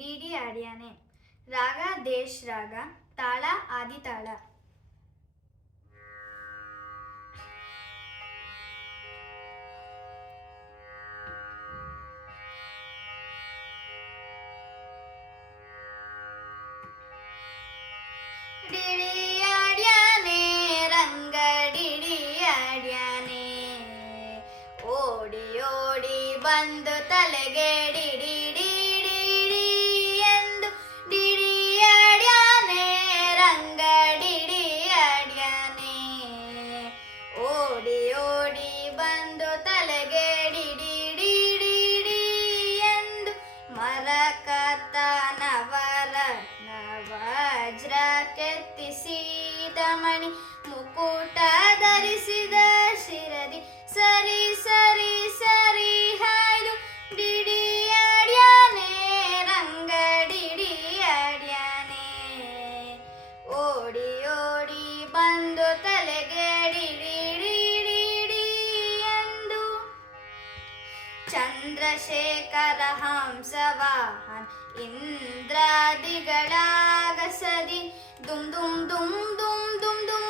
DD ಆಡ್ಯಾನೆ. ರಾಗ ದೇಶ್ ರಾಗ, ತಾಳ ಆದಿತಾಳ. ಡಿಡಿ ಆಡ್ಯಾನೆ ರಂಗ ಡಿಡಿ ಆಡ್ಯಾನೆ, ಓಡಿ ಓಡಿ ಬಂದು ತಲೆಗೆ ಡಿಡಿ ಡಿಡಿ ಎಂದು ಡಿಡಿ ಆಡ್ಯಾನೆ ರಂಗ ಡಿಡಿ ಆಡ್ಯಾನೆ, ಓಡಿ ಓಡಿ ಬಂದು ತಲೆಗೆ ಡಿಡಿ ಡಿಡಿ ಎಂದು ಮರಕತ ನವರತ್ನ ವಜ್ರ ಕೆತ್ತಿಸಿದ ಮಣಿ ಮುಕುಟ ಧರಿಸಿದ ಶಿರದಿ ಸರಿ ಸರಿ ಸರಿ ಹಾಯ್ದು ಡಿಡಿ ಆಡ್ಯಾನೆ ರಂಗ ಡಿಡಿ ಆಡ್ಯಾನೆ, ಓಡಿ ಓಡಿ ಬಂದು ತಲೆಗೆ ಡಿಡಿ ಡಿಡಿ ಎಂದು ಚಂದ್ರಶೇಖರ ಹಂಸವಾಹನ್ ಇಂದ್ರಾದಿಗಳಾಗಸದಿ ದುಮ್ ದುಮ್ ದುಮ್ ದುಮ್ ದುಮ್ ದುಮ್